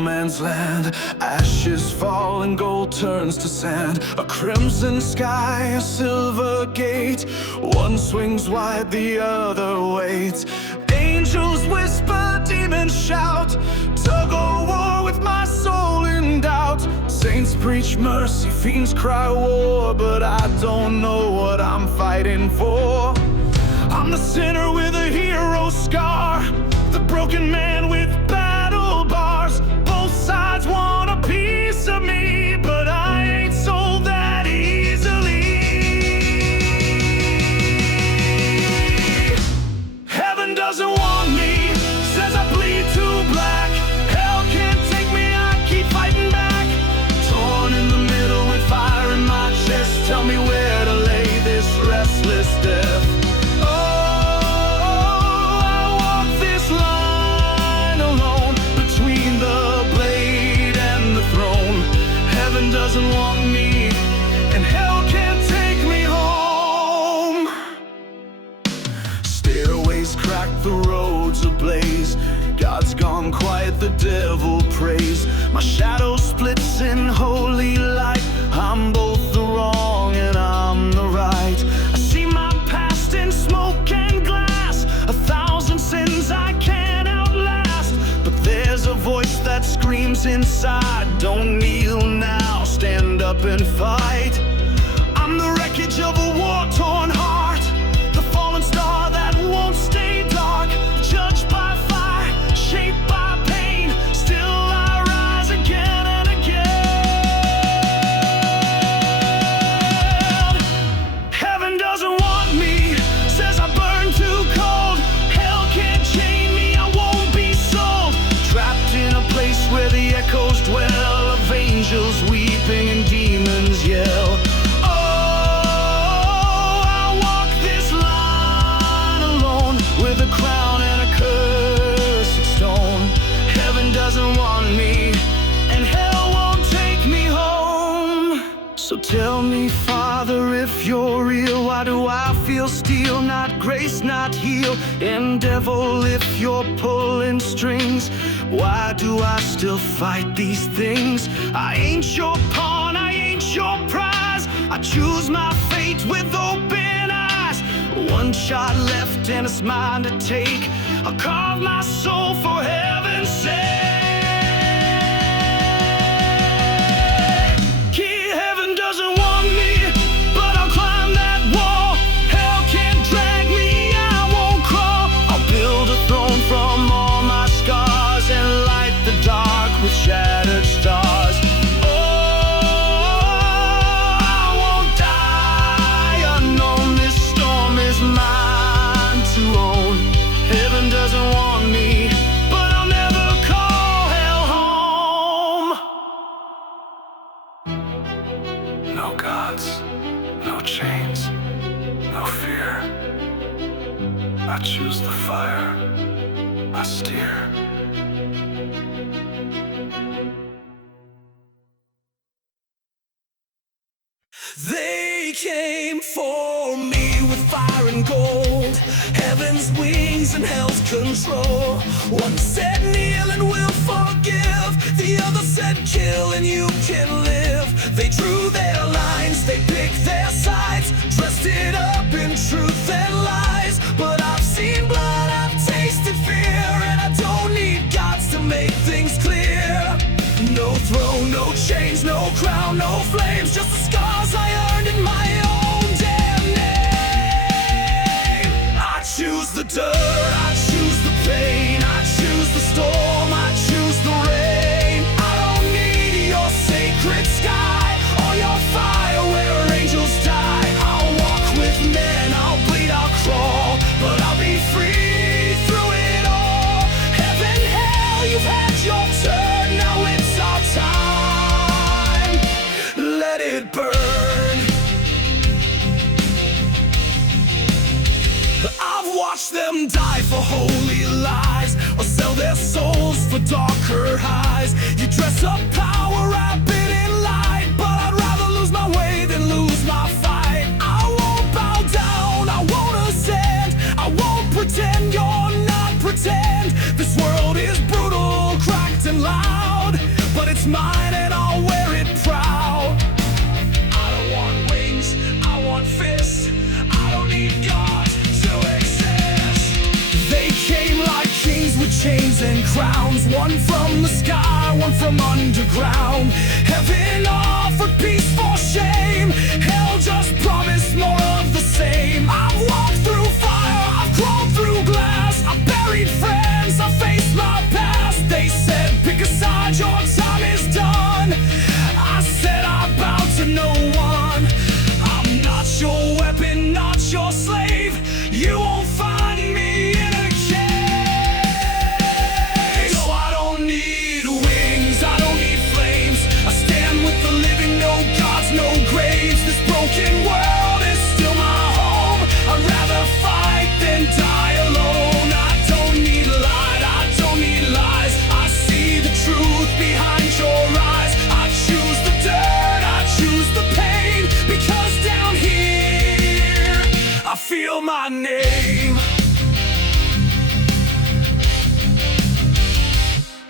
man's land. Ashes fall and gold turns to sand. A crimson sky, a silver gate. One swings wide, the other waits. Angels whisper, demons shout. Tug-of-war with my soul in doubt. Saints preach mercy, fiends cry war, but I don't know what I'm fighting for. I'm the sinner with a hero scar, the broken man with battle bars. Both sides want a piece of me, but I ain't sold that easily. Heaven doesn't want me, says I bleed too black. Hell can't take me, I keep fighting back. Torn in the middle with fire in my chest. Tell me where to lay this restless death. Doesn't want me, and hell can't take me home. Stairways crack, the roads ablaze. God's gone quiet, the devil prays. My shadow splits in holy light. I'm both the wrong and I'm the right. I see my past in smoke and glass, 1,000 sins I can't outlast. But there's a voice that screams inside, don't kneel now, stand up and fight. I'm the wreckage of a war-torn heart, the fallen star that won't stay dark. Judged by fire, shaped by pain, still I rise again and again. Heaven doesn't want me, says I burn too cold. Hell can't chain me, I won't be sold. Trapped in a place where the echoes dwell, of angels weeping and demons yell. Oh, I walk this line alone, with a crown and a cursed stone. Heaven doesn't want me, and hell won't take me home. So tell me, Father, if you're real, why do I feel steel, not grace, not heal? And devil, if you're pulling strings, why do I still fight these things? I ain't your pawn, I ain't your prize. I choose my fate with open eyes. One shot left and it's mine to take. I'll carve my soul for heaven's sake. Heaven doesn't want me, but I'll climb that wall. Hell can't drag me, I won't crawl. I'll build a throne from all my scars and light the dark with shattered stars. Oh, I won't die unknown. This storm is mine to own. Heaven doesn't want me, but I'll never call hell home. No gods, no chains, no fear. I choose the fire, I steer. They came for me with fire and gold, heaven's wings and hell's control. One said kneel and we'll forgive, the other said kill and you can live. They drew their lines, they picked their sides, dressed it up in truth and lies. But I've seen blood, I've tasted fear, and I don't need gods to make things clear. No throne, no chains, no crown, no flames, just the scars I earned in my own damn name. I choose the dirt, I choose the pain, I choose the storm, I choose the rain. I don't need your sacred sky or your fire where angels die. I'll walk with men, I'll bleed, I'll crawl, but I'll be free through it all. Heaven, hell, you've had your turn, now it's our time. Let it burn. I've watched them die for holy lies, or sell their souls for darker highs. You dress up power, wrap it in light, but I'd rather lose my way than lose my fight. I won't bow down, I won't ascend, I won't pretend you're not pretend. This world is brutal, cracked and loud. it's mine and I'll wear it proud. I don't want wings, I want fists. I don't need God to exist. They came like kings with chains and crowns, one from the sky, one from underground. Heaven offered peace for shame, hell just promised more of the same. I've walked through fire, I've crawled through glass, I've buried friends, I faced my past. They said, pick a side, your time is done. I said, I bow to no one. I'm not your weapon, not your slave. You won't find me in a cage. No, I don't need wings, I don't need flames. I stand with the living, no gods, no graves. This broken world is still my home. I'd rather fight than die alone. I don't need light, I don't need lies. I see the truth behind your eyes. I choose the dirt, I choose the pain, because down here I feel my name.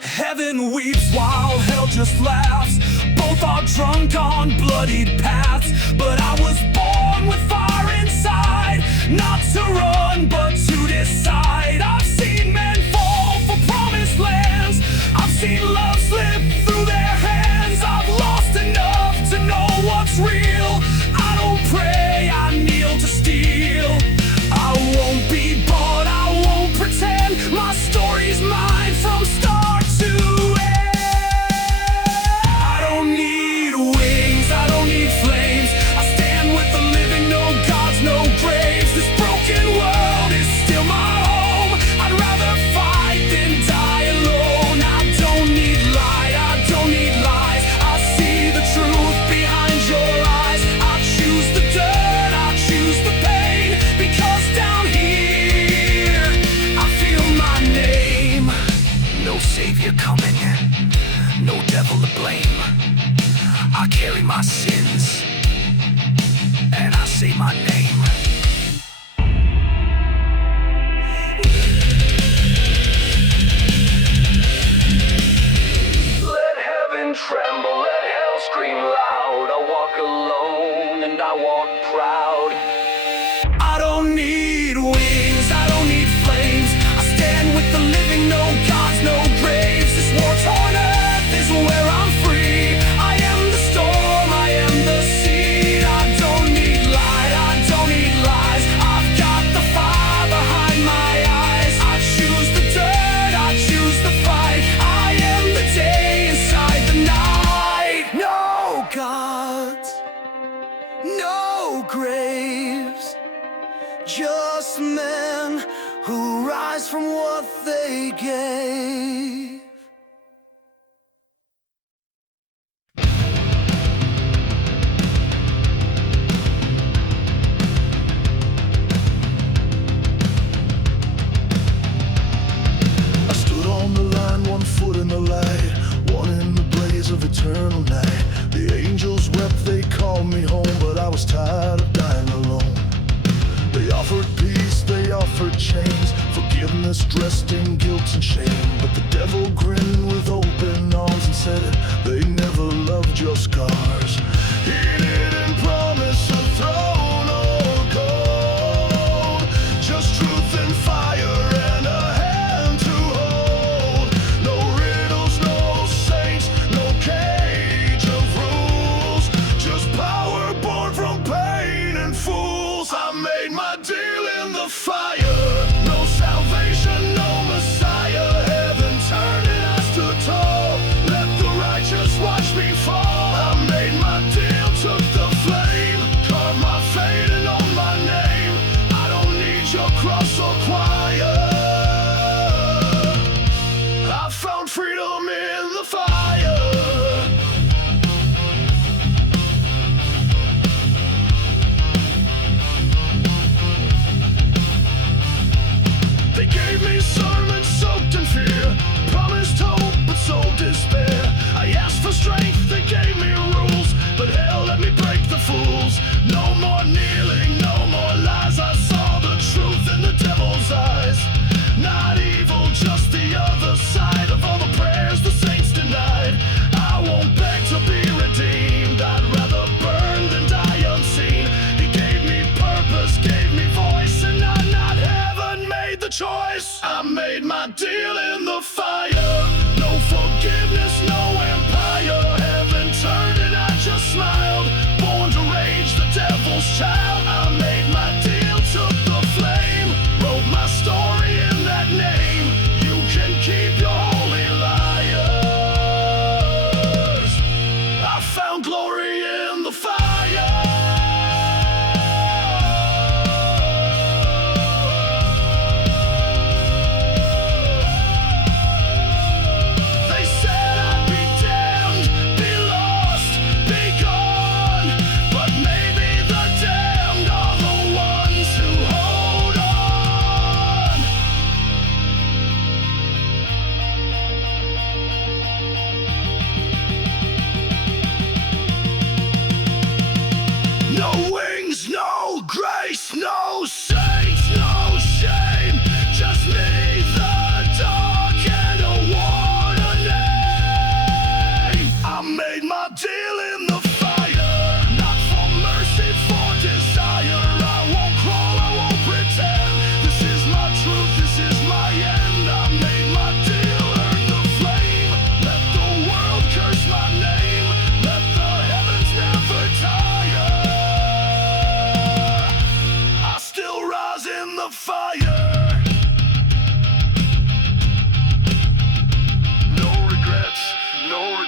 Heaven weeps while hell just laughs. Both are drunk on bloodied paths. But I was born with fire inside, not to run but to decide. I've seen men fall for promised lands, I've seen love slip through their hands. I've lost enough to know what's real. I don't pray, I kneel to steal. I won't be bought, I won't pretend. My story's mine from start to end. I don't need wings, I don't need flames. I stand with the living, no gods, no graves. This broken world is still my home. I'd rather fight than die alone. I don't need light, I don't need lies. I see the truth behind your eyes. I choose the dirt, I choose the pain, because down here I feel my name. No savior coming, no devil to blame. I carry my sins, and I say my name. Let heaven tremble, let hell scream loud. I walk alone and I walk proud. I don't need wings, I don't need flames. I stand with the living, no gods, no graves. This war-torn earth is where I'm free. I am the storm, I am the seed. I don't need light, I don't need lies. I've got the fire behind my eyes. I choose the dirt, I choose the fight. I am the day inside the night. No gods, no graves, just men who rise from what they gave. I stood on the line, 1 foot in the light, one in the blaze of eternal night. The angels wept, they called me home, but I was tired of dying alone. They offered peace, they offered chains, forgiveness dressed in guilt and shame. But the devil grinned with open arms and said they never loved your scars. He didn't promise a throne or gold, just truth and fire and a hand to hold. No riddles, no saints, no cage of rules, just power born from pain and fools. I made my deal in the fire. No salvation, no Messiah. Heaven turned and I stood tall. Let the righteous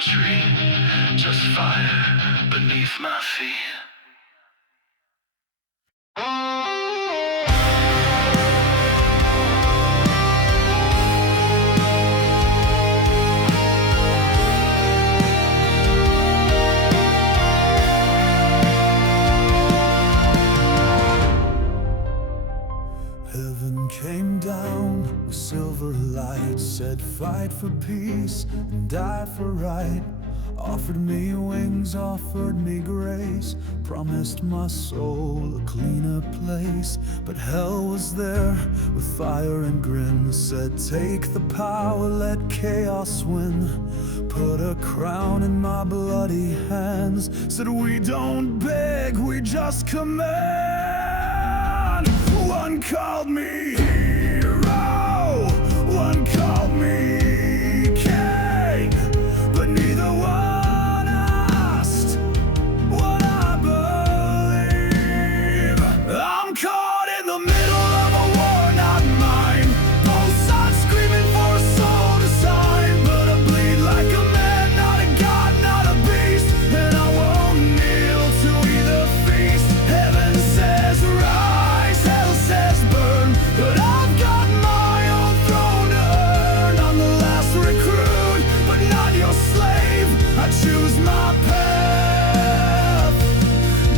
tree, just fire beneath my feet. Heaven came down with silver light, said fight for peace and die for right. Offered me wings, offered me grace, promised my soul a cleaner place. But hell was there with fire and grin, said take the power, let chaos win. Put a crown in my bloody hands, said we don't beg, we just command. One called me hero, one called me king, but neither one asked what I believe. I'm caught in the middle of a war, not mine. Both sides screaming for a soul to sign, but I bleed like a man, not a god, not a beast, and I won't kneel to either feast. Heaven says rise, hell says burn, but I've got my own throne to earn. I'm the last recruit, but not your slave. I choose my path,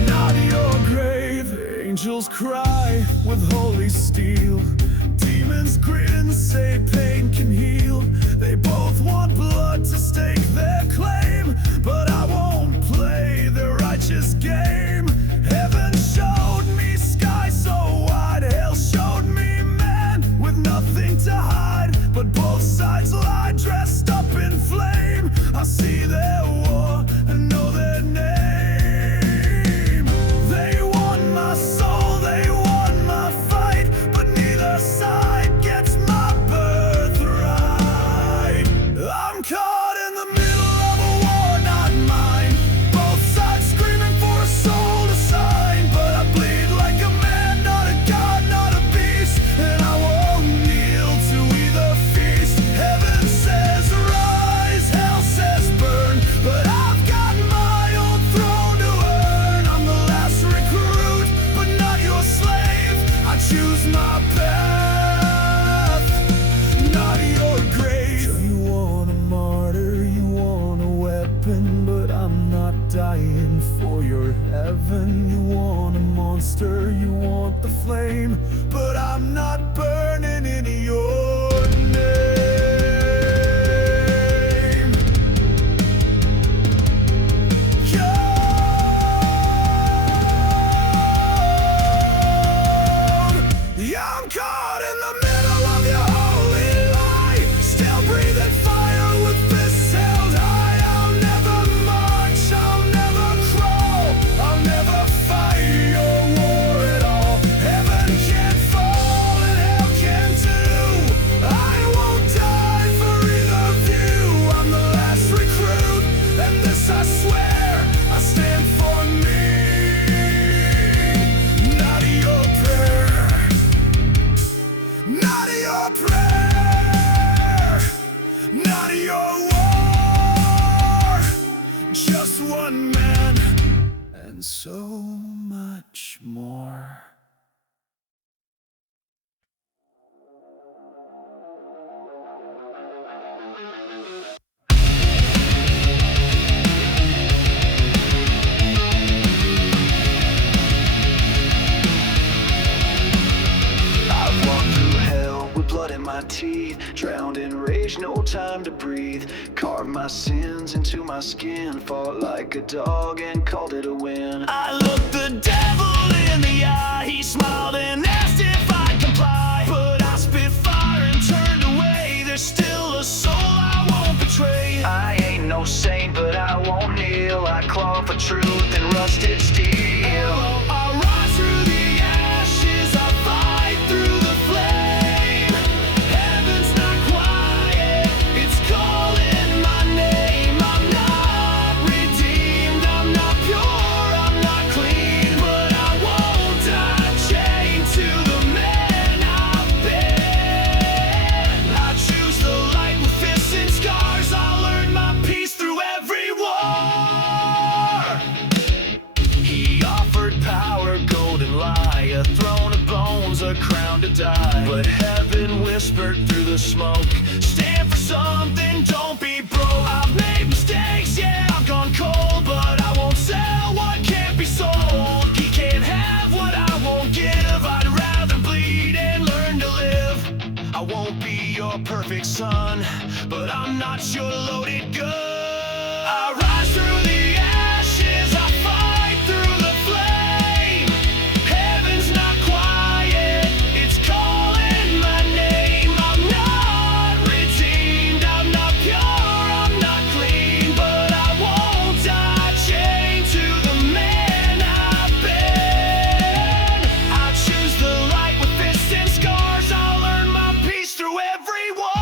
not your grave. Angels cry with holy steel, demons grin, say pain can heal. They both want blood to stake their claim, but I won't play their righteous game. Heaven showed me sky so wide, hell showed me man with nothing to hide. But both sides lie, dressed up in flame. I see their war and know their name. They want my soul, they want my fight, but neither side gets my birthright. I'm caught in the middle of a war, not mine. Both sides screaming for a soul to sign, but I bleed like a man, not a god, not a beast, and I won't kneel to either feast. Heaven says rise, hell says burn, but I've got my own throne to earn. I'm the last recruit, but not your slave. I choose my path, not your grave. You want a martyr, you want a weapon, but I'm not dying for your heaven. You want a monster, you want the flame, but I'm not burning in your name. Yeah, I'm caught in the middle of your holy lie, still breathing fire with fists held high. I'll never march, I'll never crawl, I'll never fight your war at all. Heaven can't fall and hell can too. I won't die for either view. I'm the last recruit, and this I swear, I stand for me, not your prayer, not your prayer, not your war. Just one man and so much more. I've walked through hell with blood in my teeth, drowned in rage, no time to breathe. Carved my sins into my skin, fought like a dog and called it a win. I looked the devil in the eye, he smiled and asked if I'd comply. But I spit fire and turned away, there's still a soul I won't betray. I ain't no saint, but I won't kneel. I claw for truth and rusted steel. I rise through the ashes, I fight through the flame. Heaven's not quiet, it's calling my name. I'm not redeemed, I'm not pure, I'm not clean, but I won't die chained to the man I've been. I choose the light with fists and scars, I'll earn my peace through every spurt through the smoke. Stand for something, don't be broke. I've made mistakes, yeah, I've gone cold, but I won't sell what can't be sold. He can't have what I won't give. I'd rather bleed and learn to live. I won't be your perfect son, but I'm not your loaded gun. I rise through the ashes, I fight through the flame. Heaven's not quiet, it's calling my name. I'm not redeemed, I'm not pure, I'm not clean, but I won't die chained to the man I've been. I choose the light with fists and scars. I'll earn my peace through every war.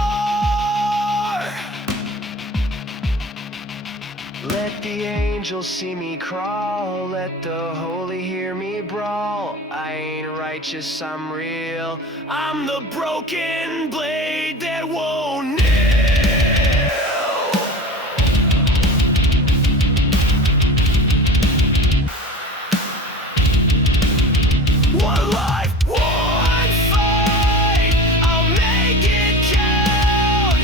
Let the angels see me crawl, let the holy hear me brawl. I ain't righteous, I'm real. I'm the broken blade that won't nail. One life, one fight, I'll make it count.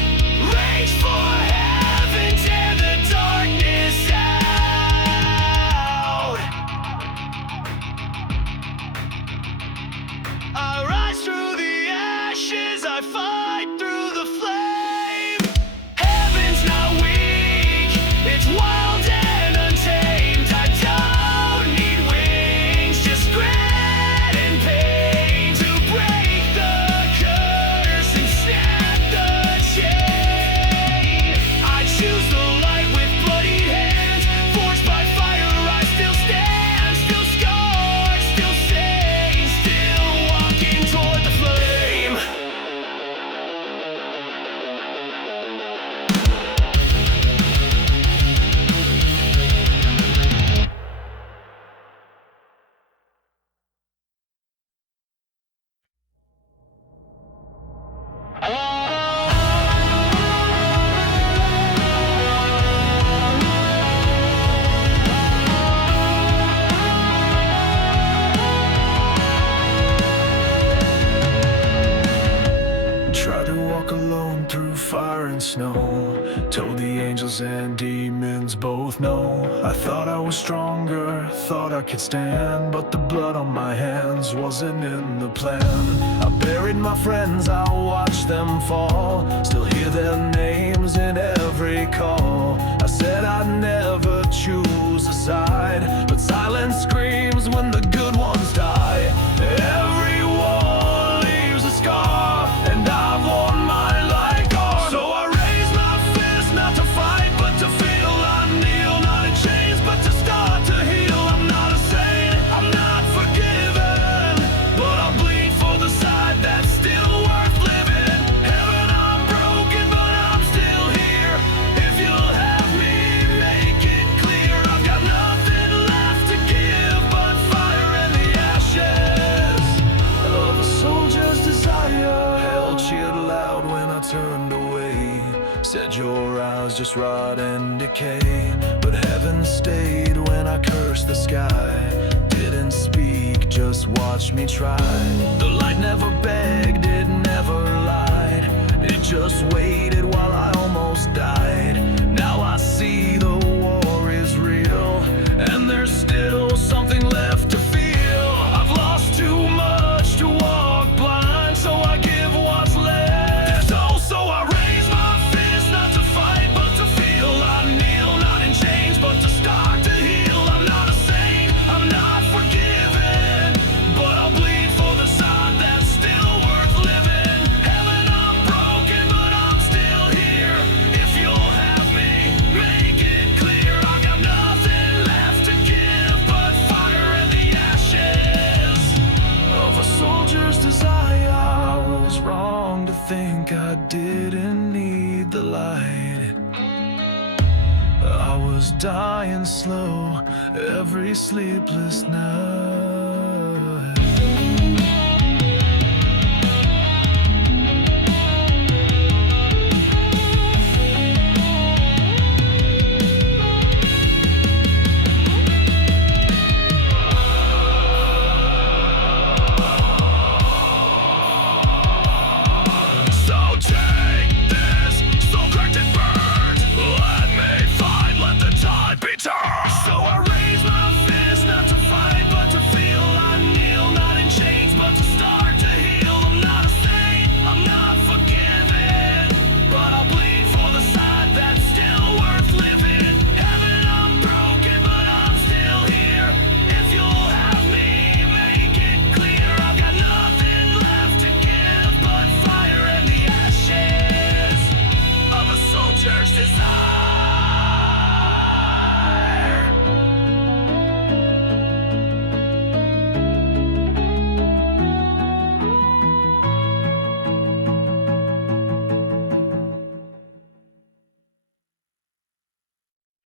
Reach for heaven, tear the darkness out. I rise through the ashes, I fight through the flame. Heaven's not weak, it's wild and untamed. I don't need wings, just grit and pain to break the curse and snap the chain. I choose the light with bloody hands, forged by fire. I still stand, still scarred, still sane, still walking toward the flame. Tried to walk alone through fire and snow. Told the angels and demons both no. I thought I was stronger, thought I could stand, but the blood on my hands wasn't in the plan. I buried my friends, I watched them fall. Still hear their names in every call. I said I'd never choose a side, but silence screams when the good ones die. Every war leaves a scar, and I've worn mine like art. So I raise my fist, not to fight, but to feel. I kneel, not in chains, but to start to heal. I'm not a saint, I'm not forgiven, but I'll bleed for the side that's still worth living. Heaven, I'm broken, but I'm still here. If you'll have me, make it clear. I've got nothing left to give but fire and the ashes of a soldier's desire. Hell cheered loud when I turned away, said your eyes just rot and decay. But heaven stayed when I cursed the sky. Didn't speak, just watched me try. The light never begged, it never lied. It just waited while I almost died. Now I see the war is real, and there's still something left to feel. I've lost too much to walk blind, so I give what's left. Oh, so I raise my fist, not to fight, but to feel. I kneel, not in chains, but to start to heal. I'm not a saint, I'm not forgiven, but I'll bleed for the side that's still worth living. Heaven, I'm broken, but I'm still here. If you'll have me, make it clear. I got nothing left to give but fire and the ashes of a soldier's desire. I was wrong to think I didn't need the light. I was dying slow every sleepless night.